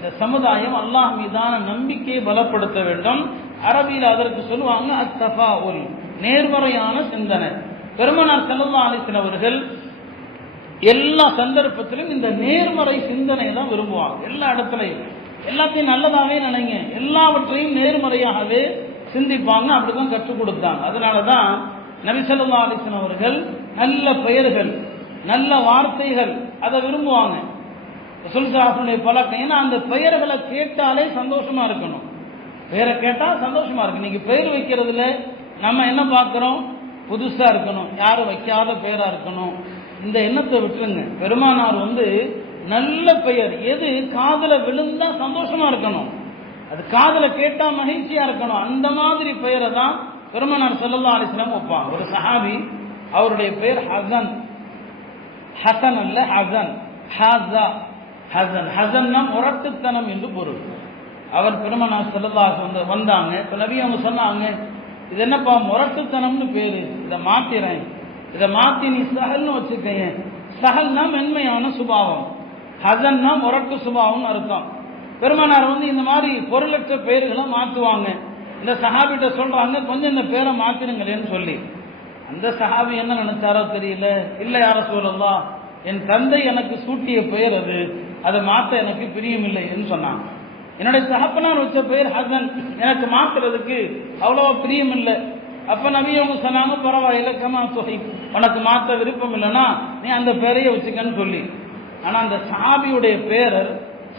இந்த சமுதாயம் அல்லாஹ் மீதான நம்பிக்கையை பலப்படுத்த வேண்டும். அரபியில் அதற்கு சொல்லுவாங்க அத்தபா உல் நேர்மறையான சிந்தனை. பெருமனார் செல்லல்லா அலிசன் அவர்கள் எல்லா சந்தர்ப்பத்திலும் இந்த நேர்மறை சிந்தனையை தான் விரும்புவாங்க. எல்லா இடத்துலையும். எல்லாத்தையும் நல்லதாகவே நினைங்க. எல்லாவற்றையும் நேர்மறையாகவே சிந்திப்பாங்க. அப்படிதான் கற்றுக் கொடுத்தாங்க. அதனாலதான் நபிசல்லா அலிசன் அவர்கள் நல்ல பெயர்கள் நல்ல வார்த்தைகள் அதை விரும்புவாங்க. ரசூலுல்லாஹுடைய பழக்கம் ஏன்னா அந்த பெயர்களை கேட்டாலே சந்தோஷமா இருக்கணும். பெயரை கேட்டால் சந்தோஷமா இருக்கு நீங்க பெயர் வைக்கிறதுல நம்ம என்ன பார்க்குறோம்? புதுசா இருக்கணும். யாரும் வைக்காத பெயரா இருக்கணும். இந்த எண்ணத்தை விட்டுருங்க. பெருமானார் வந்து நல்ல பெயர். எது? காதல விழுந்தா சந்தோஷமா இருக்கணும். அது காதல கேட்டா மகிழ்ச்சியா இருக்கணும். அந்த மாதிரி பெயரை தான் பெருமானார் செல்லல்லா அலிஸ்லாம் வைப்பான் ஒரு சஹாபி அவருடைய பெயர் ஹசன் ஹசன் அல்ல ஹசன் ஹாசா ஹசன். ஹசன்னா முரட்டுத்தனம் என்று பொருள். அவர் பெருமனார் செல்லதாக வந்து வந்தாங்க. இப்போ நபி அவங்க சொன்னாங்க இது என்னப்பா முரட்டுத்தனம்னு பேர். இதை மாத்திரேன். இதை மாத்தி நீ சஹல்னு வச்சுக்கங்க சஹல்னா மென்மையான சுபாவம். ஹசன்னா முரட்டு சுபாவம்னு அர்த்தம். பெருமானார் வந்து இந்த மாதிரி பொருளற்ற பெயர்களை மாற்றுவாங்க இந்த சஹாபிட்ட சொல்றாங்க கொஞ்சம் இந்த பேரை மாத்திருங்களேன்னு சொல்லி. அந்த சஹாபி என்ன நினைச்சாரோ தெரியல. இல்லை யார சொல்லலாம் என் தந்தை எனக்கு சூட்டிய பெயர் அது. அதை மாற்ற எனக்கு பிரியமில்லை என்று சொன்னான். என்னுடைய சகப்பனார் வச்ச பெயர் ஹசன். எனக்கு மாத்துறதுக்கு அவ்வளவா பிரியம் இல்லை அப்ப நபி அவங்க சொன்னாங்க பரவாயில்ல கமா தொகை. உனக்கு மாற்ற விருப்பம் இல்லைன்னா நீ அந்த பெயரையே வச்சுக்கன்னு சொல்லி. ஆனா அந்த சாபியுடைய பேரர்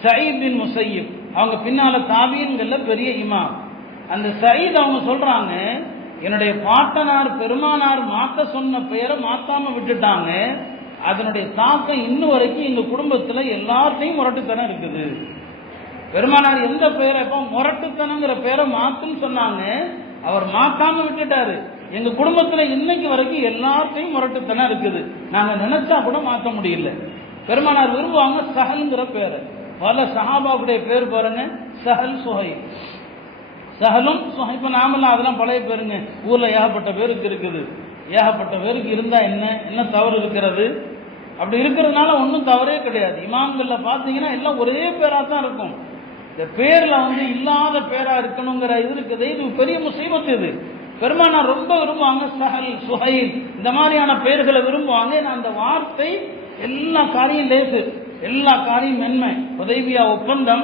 சயீத் பின் முசையீப். அவங்க பின்னால தாபீன்கள்ல பெரிய இமாம். அந்த சயீத் அவங்க சொல்றாங்க என்னுடைய பாட்டனார் பெருமானார் மாத்த சொன்ன பெயரை மாத்தாம விட்டுட்டாங்க. அதனுடைய தாக்கம் இன்னும் வரைக்கும் எங்க குடும்பத்துல எல்லாத்தையும் முரட்டுத்தனம் இருக்குது. பெருமானார் எந்த பெயரை இப்போ முரட்டுத்தனங்கிற பெயரை மாத்துன்னு சொன்னாங்க அவர் மாத்தாம விட்டுட்டாரு. எங்க குடும்பத்துல இன்னைக்கு வரைக்கும் எல்லாத்தையும் முரட்டுத்தனம் இருக்குது. நாங்க நினைச்சா கூட மாத்த முடியல. பெருமானார் விரும்புவாங்க சஹல்ங்கிற பேரை. பல சஹாபாவுடைய பேர் பாருங்க சஹல் சுஹை. சஹலும் சுஹை. இப்போ நாமெல்லாம் அதெல்லாம் பழைய பேருங்க. ஊர்ல ஏகப்பட்ட பேருக்கு இருக்குது. ஏகப்பட்ட பேருக்கு இருந்தா என்ன என்ன தவறு இருக்கிறது? அப்படி இருக்கிறதுனால ஒன்றும் தவறே கிடையாது. இமாம்களில் பார்த்தீங்கன்னா எல்லாம் ஒரே பேராக தான் இருக்கும். இந்த பேரில் வந்து இல்லாத பேராக இருக்கணுங்கிற இது இருக்குது இது பெரிய முசீபத்து இது. பெருமானா ரொம்ப விரும்புவாங்க சஹல் சுஹைல் இந்த மாதிரியான பெயர்களை விரும்புவாங்க. ஏன்னா அந்த வார்த்தை எல்லா காரியம் லேசு எல்லா காரியம் மென்மை. உதவியா ஒப்பந்தம்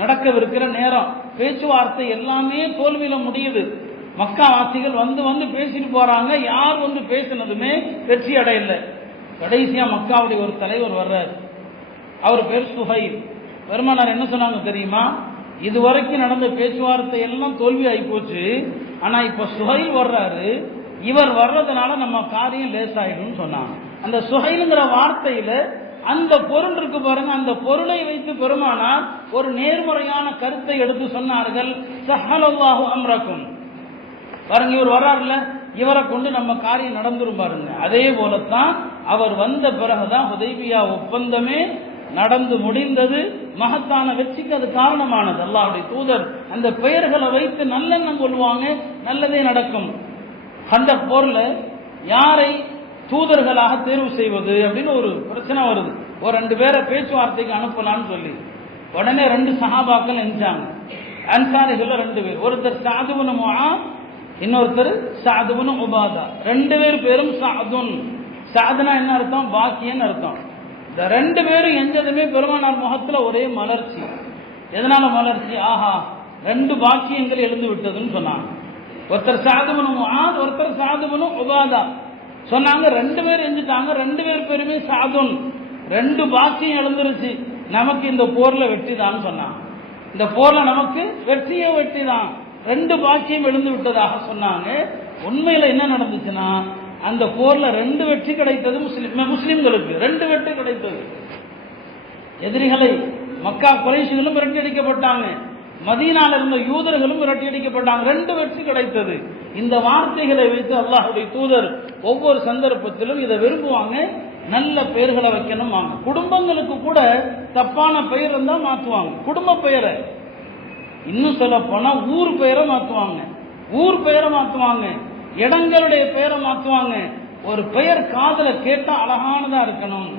நடக்கவிருக்கிற நேரம். பேச்சுவார்த்தை எல்லாமே தோல்வியில முடியுது. மக்கா வாசிகள் வந்து வந்து பேசிட்டு போறாங்க. யார் வந்து பேசினதுமே வெற்றி அடையலை. கடைசியா மக்காவுடைய ஒரு தலைவர் வர்றார். அவர் பேர் சுஹைர் பெருமானார் என்ன சொன்னாங்க தெரியுமா? இதுவரைக்கும் நடந்த பேச்சுவார்த்தை எல்லாம் தோல்வி ஆகி போச்சு. ஆனா இப்ப சுஹைல் வர்றாரு. இவர் வர்றதுனால நம்ம காரியம் லேசாயிடும் சொன்னாங்க. அந்த சுஹைலுங்கிற வார்த்தையில அந்த பொருள் இருக்கு பாருங்க. அந்த பொருளை வைத்து பெருமானார் ஒரு நேர்மறையான கருத்தை எடுத்து சொன்னார்கள். சஹலல்லாஹு அம்ரக்கும். பாருங்க இவர் வர்றாருல்ல. இவரை கொண்டு நம்ம காரியம் நடந்துரும் பாருங்க. அதே போலத்தான் அவர் வந்த பிறகுதான் உதவியா ஒப்பந்தமே நடந்து முடிந்தது. மகத்தான வெற்றிக்கு அது காரணமானது. அல்லாஹ்வுடைய தூதர் அந்த பெயர்களை வைத்து நல்லெண்ணம் கொள்வாங்க. நல்லதே நடக்கும். அந்த போர்ல யாரை தூதர்களாக தேர்வு செய்வது அப்படின்னு ஒரு பிரச்சனை வருது. ஒரு ரெண்டு பேரை பேச்சுவார்த்தைக்கு அனுப்பலாம்னு சொல்லி. உடனே ரெண்டு சஹாபாக்கள் நினைச்சாங்க அன்சாரிகள் ரெண்டு பேர். ஒருத்தர் சாதுபுன இன்னொருத்தர் சாதுபுன உபாதா. ரெண்டு பேர் பேரும் சாதுன். சாதுனா என்ன அர்த்தம்? பாக்கியன்னு அர்த்தம். இந்த ரெண்டு பேரும் எஞ்சதுமே பெருமானார் முகத்துல ஒரே மலர்ச்சி. எதனால மலர்ச்சி? ஆஹா ரெண்டு பாக்கியங்கள் எழுந்து விட்டதுன்னு சொன்னாங்க. ஒருத்தர் சாதுபனும் ஆத் ஒருத்தர் சாதுபனும் உபாதா. சொன்னாங்க ரெண்டு பேர் எஞ்சிட்டாங்க ரெண்டு பேர் பேருமே சாதுன். ரெண்டு பாக்கியம் எழுந்துருச்சு. நமக்கு இந்த போர்ல வெற்றி தான் சொன்னாங்க. இந்த போர்ல நமக்கு வெற்றியே வெற்றி தான் ரெண்டு பாக்கியம் எழுந்து விட்டதாக சொன்னாங்க. உண்மையில என்ன நடந்துச்சுன்னா அந்த போர்ல ரெண்டு வெற்றி கிடைத்தது முஸ்லிம் முஸ்லிம்களுக்கு. ரெண்டு வெற்றி கிடைத்தது. எதிரிகளை மக்கா குறைசிகளும் விரட்டி அடிக்கப்பட்டாங்க. மதீனால இருந்த யூதர்களும் விரட்டி அடிக்கப்பட்டாங்க. ரெண்டு வெற்றி கிடைத்தது. இந்த வார்த்தைகளை வைத்து அல்லாஹுடைய தூதர் ஒவ்வொரு சந்தர்ப்பத்திலும் இதை விரும்புவாங்க. நல்ல பெயர்களை வைக்கணும் வாங்க குடும்பங்களுக்கு கூட தப்பான பெயர் இருந்தால் மாற்றுவாங்க குடும்ப பெயரை. இன்னும் சொல்ல போனா ஊர் பெயரை மாத்துவாங்க. ஊர் பெயரை மாத்துவாங்க. இடங்களுடைய பெயரை மாத்துவாங்க. ஒரு பெயர் காதல கேட்டா அழகானதா இருக்கணும்.